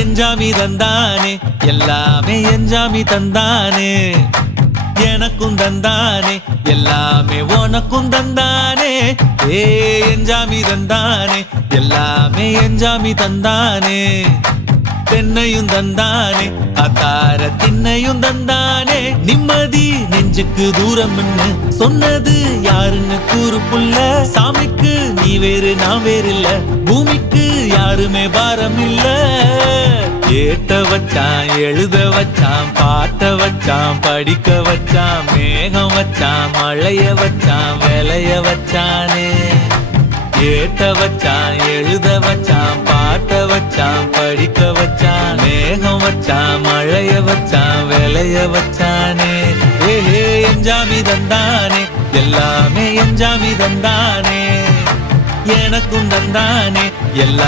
எஞ்சாமி தந்தானே எல்லாமே எஞ்சாமி தந்தானே எனக்கும் தந்தானே எல்லாமே உனக்கும் தந்தானே ஏ எஞ்சாமி தந்தானே எல்லாமே எஞ்சாமி தந்தானே தென்னையும் தந்தானே காத்தார திண்ணையும் தந்தானே நிம்மதி நெஞ்சுக்கு தூரம்னு சொன்னது யாருன்னு கூறு புள்ள சாமிக்கு நீ வேறு நான் வேறு இல்ல பூமிக்கு யாருமே பாரம் இல்ல ஏட்ட வச்சான் எழுத வச்சான் பாட்ட வச்சான் படிக்க வச்சான் மேகம் வச்சான் மழைய வச்சான் விளைய வச்சானே ஏட்ட வச்சான் எழுத வச்சான் பாட்ட வச்சான் படிக்க வச்சான் மேகம் வச்சான் மழைய வச்சான் விளைய வச்சானே ஏஹே எஞ்சாமி தந்தானே எல்லாமே எஞ்சாமி தந்தானே எனக்கும் தந்தானே எல்லா